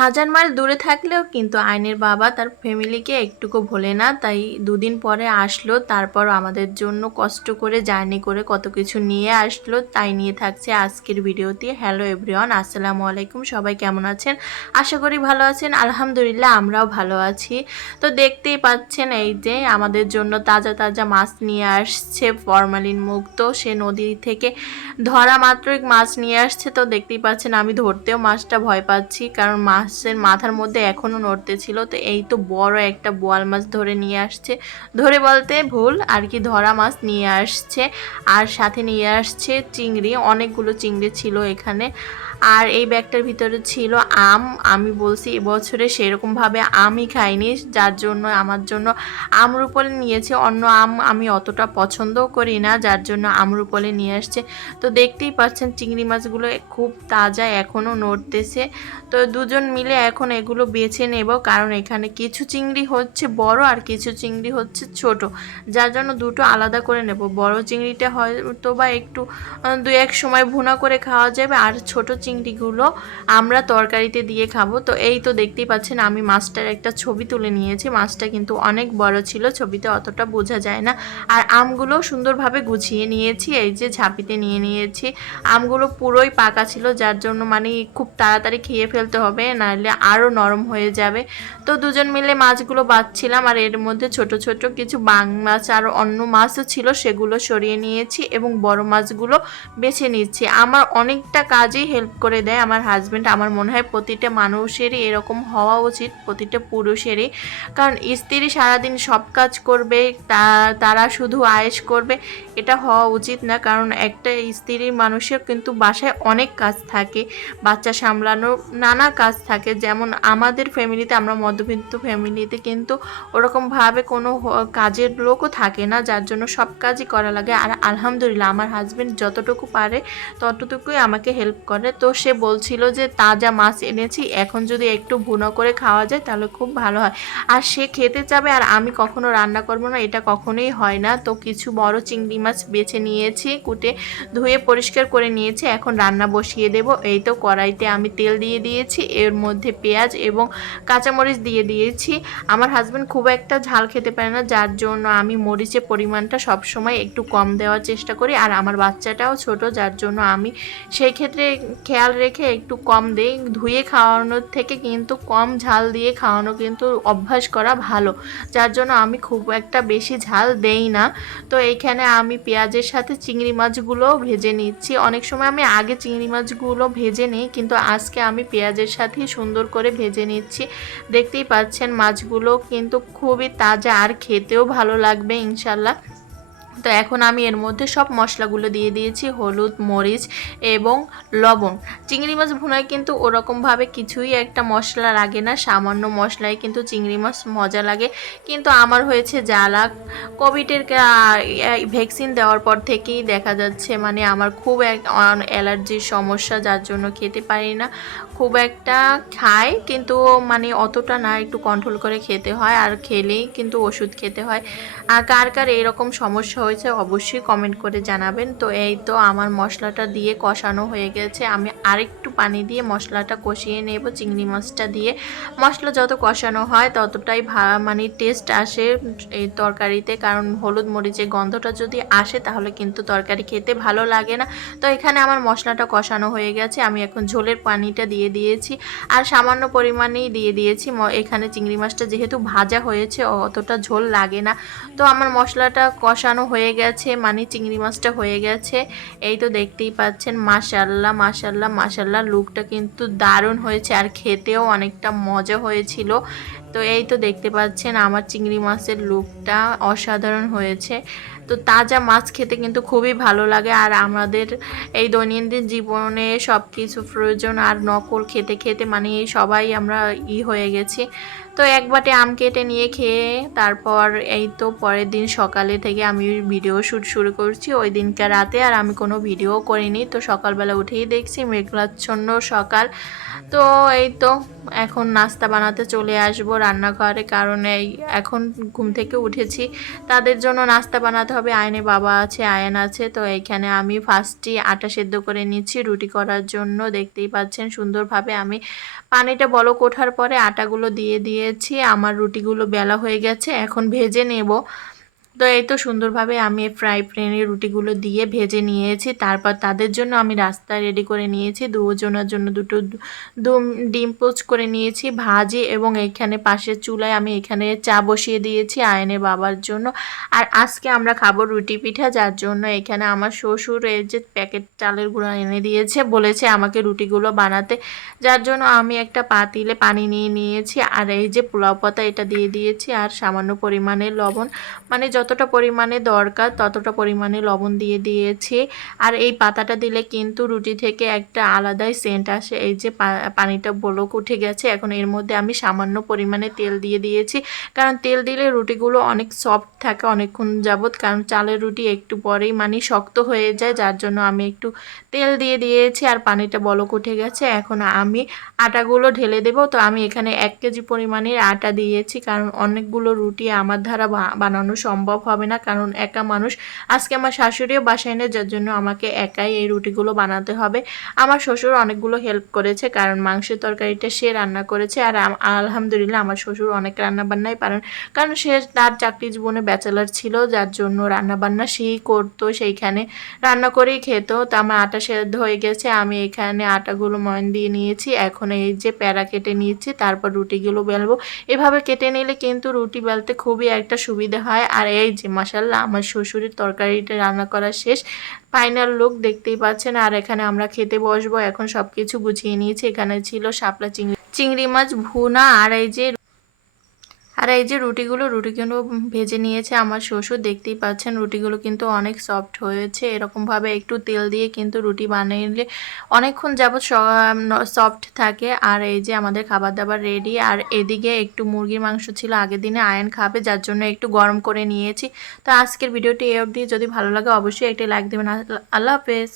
হাজার মাইল দূরে থাকলেও কিন্তু আইনের বাবা তার ফ্যামিলিকে একটুকু ভোলে না। তাই দুদিন পরে আসলো, তারপর আমাদের জন্য কষ্ট করে জার্নি করে কত কিছু নিয়ে আসলো। তাই নিয়ে থাকছে আজকের ভিডিওতে। হ্যালো এভরিওয়ান, আসসালামু আলাইকুম। সবাই কেমন আছেন? আশা করি ভালো আছেন। আলহামদুলিল্লাহ আমরাও ভালো আছি। তো দেখতেই পাচ্ছেন এই যে আমাদের জন্য তাজা তাজা মাছ নিয়ে আসছে, ফরমালিন মুক্ত। সে নদী থেকে ধরা মাত্রই মাছ নিয়ে আসছে। তো দেখতেই পাচ্ছেন আমি ধরতেও মাছটা ভয় পাচ্ছি, কারণ মাছের মাথার মধ্যে এখনও নড়তে ছিল। তো এই তো বড় একটা বোয়াল মাছ ধরে নিয়ে আসছে, ধরে বলতে ভুল আর কি, ধরা মাছ নিয়ে আসছে। আর সাথে নিয়ে আসছে চিংড়ি, অনেকগুলো চিংড়ি ছিল এখানে। আর এই ব্যাগটার ভিতরে ছিল আম। আমি বলছি এবছরে সেরকমভাবে আমই খাইনি, যার জন্য আমার জন্য আমরুপলে নিয়েছে। অন্য আম আমি অতটা পছন্দও করি না, যার জন্য আমরুপলে নিয়ে আসছে। তো দেখতেই পাচ্ছেন চিংড়ি মাছগুলো খুব তাজা, এখনও নড়তেছে। তো দুজন মিলে এখন এগুলো বেছে নেব, কারণ এখানে কিছু চিংড়ি হচ্ছে বড় আর কিছু চিংড়ি হচ্ছে ছোট, যার জন্য দুটো আলাদা করে নেব। বড় চিংড়িটা হয়তো বা একটু দু এক সময় ভুনা করে খাওয়া যাবে, আর ছোট চিংড়িগুলো আমরা তরকারিতে দিয়ে খাবো। তো এই তো দেখতেই পাচ্ছেন আমি মাছটার একটা ছবি তুলে নিয়েছি। মাছটা কিন্তু অনেক বড় ছিল, ছবিতে অতটা বোঝা যায় না। আর আমগুলো সুন্দরভাবে গুছিয়ে নিয়েছি, এই যে ঝাঁপিতে নিয়ে নিয়েছি। আমগুলো পুরোই পাকা ছিল, যার জন্য মানে খুব তাড়াতাড়ি খেয়ে ফেলতে হবে, নাহলে আরও নরম হয়ে যাবে। তো দুজন মিলে মাছগুলো বাছছিলাম, আর এর মধ্যে ছোট ছোট কিছু বাং মাছ আর অন্য মাছও ছিল, সেগুলো সরিয়ে নিয়েছি এবং বড় মাছগুলো বেছে নিচ্ছি। আমার অনেকটা কাজেই হেল্প করে দেয় আমার হাজব্যান্ড। আমার মনে হয় প্রতিটা মানুষেরই এরকম হওয়া উচিত, প্রতিটা পুরুষেরই। কারণ স্ত্রী সারাদিন সব কাজ করবে, তারা শুধু আয়েশ করবে, এটা হওয়া উচিত না। কারণ একটা স্ত্রী মানুষের কিন্তু বাসায় অনেক কাজ থাকে, বাচ্চা সামলানো, নানা কাজ থাকে। যেমন আমাদের ফ্যামিলিতে, আমরা মধ্যবিত্ত ফ্যামিলিতে কিন্তু ওরকমভাবে কোনো কাজের লোকও থাকে না, যার জন্য সব কাজই করা লাগে। আর আলহামদুলিল্লাহ আমার হাজব্যান্ড যতটুকু পারে ততটুকুই আমাকে হেল্প করে। তো সে বলছিল যে তাজা মাছ এনেছি, এখন যদি একটু ভুনো করে খাওয়া যায় তাহলে খুব ভালো হয়। আর সে খেতে চাবে, আর আমি কখনো রান্না করব না, এটা কখনোই হয় না। তো কিছু বড় চিংড়ি মাছ বেছে নিয়েছি, কুটে ধুয়ে পরিষ্কার করে নিয়েছি। এখন রান্না বসিয়ে দেব। এই তো কড়াইতে আমি তেল দিয়ে দিয়েছি, এর মধ্যে পেঁয়াজ এবং কাঁচামরিচ দিয়ে দিয়েছি। আমার হাজব্যান্ড খুব একটা ঝাল খেতে পারে না, যার জন্য আমি মরিচের পরিমাণটা সবসময় একটু কম দেওয়ার চেষ্টা করি। আর আমার বাচ্চাটাও ছোট, যার জন্য আমি সেই ক্ষেত্রে খেয়াল রেখে একটু কম দিই। ধুয়ে খাওয়ানোর থেকে কিন্তু কম ঝাল দিয়ে খাওয়ানো কিন্তু অভ্যাস করা ভালো, যার জন্য আমি খুব একটা বেশি ঝাল দেই না। তো এইখানে আমি পেঁয়াজের সাথে চিংড়ি মাছগুলো ভেজে নিচ্ছি। অনেক সময় আমি আগে চিংড়ি মাছগুলো ভেজে নিই, কিন্তু আজকে আমি পেঁয়াজের সাথেই সুন্দর করে ভেজে নিচ্ছি। দেখতেই পাচ্ছেন মাছগুলো কিন্তু খুবই তাজা, আর খেতেও ভালো লাগবে ইনশাল্লাহ। তো এখন আমি এর মধ্যে সব মশলাগুলো দিয়ে দিয়েছি, হলুদ, মরিচ এবং লবণ। চিংড়ি মাছ ভুনায় কিন্তু ওরকমভাবে কিছুই একটা মশলা লাগে না, সামান্য মশলায় কিন্তু চিংড়ি মাছ মজা লাগে। কিন্তু আমার হয়েছে জ্বালা, কোভিডের ভ্যাকসিন দেওয়ার পর থেকেই দেখা যাচ্ছে মানে আমার খুব অ্যালার্জির সমস্যা, যার জন্য খেতে পারি না। খুব একটা খাই কিন্তু মানে অতটা না, একটু কন্ট্রোল করে খেতে হয়, আর খেলেই কিন্তু ওষুধ খেতে হয়। আর কার কার এইরকম সমস্যা হয়েছে অবশ্যই কমেন্ট করে জানাবেন। তো এই তো আমার মশলাটা দিয়ে কষানো হয়ে গেছে, আমি আরেকটু পানি দিয়ে মশলাটা কষিয়ে নেব চিংড়ি মাছটা দিয়ে। মশলা যত কষানো হয় ততটাই মানে টেস্ট আসে এই তরকারিতে, কারণ হলুদ মরিচের গন্ধটা যদি আসে তাহলে কিন্তু তরকারি খেতে ভালো লাগে না। তো এখানে আমার মশলাটা কষানো হয়ে গেছে, আমি এখন ঝোলের পানিটা দিয়ে দিয়েছি, আর সামান্য পরিমাণেই দিয়ে দিয়েছি। এখানে চিংড়ি মাছটা যেহেতু ভাজা হয়েছে অতটা ঝোল লাগে না। তো আমার মশলাটা কষানো হয়ে গেছে, মানে চিংড়ি মাছটা হয়ে গেছে। এই তো দেখতেই পাচ্ছেন, মাশাল্লাহ মাশাল্লাহ মাশাল্লাহ, লুকটা কিন্তু দারুণ হয়েছে, আর খেতেও অনেকটা মজা হয়েছিল। তো এই তো দেখতে পাচ্ছেন আমার চিংড়ি মাছের লুকটা অসাধারণ হয়েছে। তো তাজা মাছ খেতে কিন্তু খুবই ভালো লাগে, আর আমাদের এই দৈনন্দিন জীবনে সব কিছু প্রয়োজন, আর নকল খেতে খেতে মানে সবাই আমরা হয়ে গেছি। তো এক বাটি আম কেটে নিয়ে খেয়ে তারপর এই তো পরের দিন সকালে থেকে আমি ভিডিও শ্যুট শুরু করছি। ওই দিনকার রাতে আর আমি কোনো ভিডিও করিনি। তো সকালবেলা উঠেই দেখছি মেঘাচ্ছন্ন সকাল। তো এই তো এখন নাস্তা বানাতে চলে আসবো। রান্নাঘরে, কারণ এই এখন ঘুম থেকে উঠেছি, তাদের জন্য নাস্তা বানাতে হবে। আয়নের বাবা আছে, আয়ান আছে, তো এইখানে আমি ফার্স্টই আটা সেদ্ধ করে নিচ্ছি রুটি করার জন্য। দেখতেই পাচ্ছেন সুন্দরভাবে আমি পানিটা বলক ওঠার পরে আটাগুলো দিয়ে দিয়েছি। আমার রুটিগুলো বেলা হয়ে গেছে, এখন ভেজে নেব। তো এই তো সুন্দরভাবে আমি ফ্রাই প্যানে রুটিগুলো দিয়ে ভেজে নিয়েছি। তারপর তাদের জন্য আমি রাস্তা রেডি করে নিয়েছি, দুজনের জন্য দু ডিম পোচ করে নিয়েছি ভাজি, এবং এইখানে পাশের চুলায় আমি এখানে চা বসিয়ে দিয়েছি আয়নের বাবার জন্য। আর আজকে আমরা খাবো রুটি পিঠা, যার জন্য এখানে আমার শ্বশুর এই যে প্যাকেট চালের গুঁড়া এনে দিয়েছে, বলেছে আমাকে রুটিগুলো বানাতে, যার জন্য আমি একটা পাতিলে পানি নিয়ে নিয়েছি। আর এই যে পোলাও পাতা এটা দিয়ে দিয়েছি, আর সামান্য পরিমাণে লবণ, মানে যতটা পরিমাণে দরকার ততটা পরিমাণে লবণ দিয়ে দিয়েছি। আর এই পাতাটা দিলে কিন্তু রুটি থেকে একটা আলাদাই সেন্ট আসে। এই যে পানিটা বলক উঠে গেছে, এখন এর মধ্যে আমি সামান্য পরিমাণে তেল দিয়ে দিয়েছি, কারণ তেল দিলে রুটিগুলো অনেক সফট থাকে অনেকক্ষণ যাবত, কারণ চালের রুটি একটু পরেই মানে শক্ত হয়ে যায়, যার জন্য আমি একটু তেল দিয়ে দিয়েছি। আর পানিটা বলক উঠে গেছে, এখন আমি আটাগুলো ঢেলে দেব। তো আমি এখানে 1 কেজি পরিমাণের আটা দিয়েছি, কারণ অনেকগুলো রুটি আমার দ্বারা বানানো সম্ভব হবে না, কারণ একা মানুষ। আজকে আমার শাশুড়িও বাসায় নেই, যার জন্য আমাকে একাই এই রুটিগুলো বানাতে হবে। আমার শ্বশুর অনেকগুলো হেল্প করেছে, কারণ মাংসের তরকারিটা সে রান্না করেছে। আর আলহামদুলিল্লাহ আমার শ্বশুর অনেক রান্নাবান্নাই পারেন, কারণ সে তার চাকরি জীবনে ব্যাচেলার ছিল, যার জন্য রান্নাবান্না সেই করতো, সেইখানে রান্না করেই খেত। তো আমার আটা সেদ্ধ হয়ে গেছে, আমি এখানে আটাগুলো ময়ন দিয়ে নিয়েছি। এখন এই যে প্যারা কেটে নিয়েছি, তারপর রুটিগুলো বেলবো। এভাবে কেটে নিলে কিন্তু রুটি বেলতে খুবই একটা সুবিধা হয়। আর এই যে মাশাআল্লাহ আমার শ্বশুরের তরকারিটা রান্না করা শেষ, ফাইনাল লুক দেখতেই পাচ্ছেন। আর এখানে আমরা খেতে বসবো, এখন সব কিছু গুছিয়ে নিয়েছি। এখানে ছিল শাপলা চিংড়ি মাছ ভুনা, আর এই যে রুটিগুলো ভেজে নিয়েছে আমার শ্বশুর। দেখতেই পাচ্ছেন রুটিগুলো কিন্তু অনেক সফট হয়েছে। এরকমভাবে একটু তেল দিয়ে কিন্তু রুটি বানাইলে অনেকক্ষণ যাবত সফট থাকে। আর এই যে আমাদের খাবার দাবার রেডি। আর এদিকে একটু মুরগির মাংস ছিল আগের দিনে, আয়ন খাবে, যার জন্য একটু গরম করে নিয়েছি। তো আজকের ভিডিওটি এই অবধি, যদি ভালো লাগে অবশ্যই একটি লাইক দেবেন। আল্লাহ হাফেজ।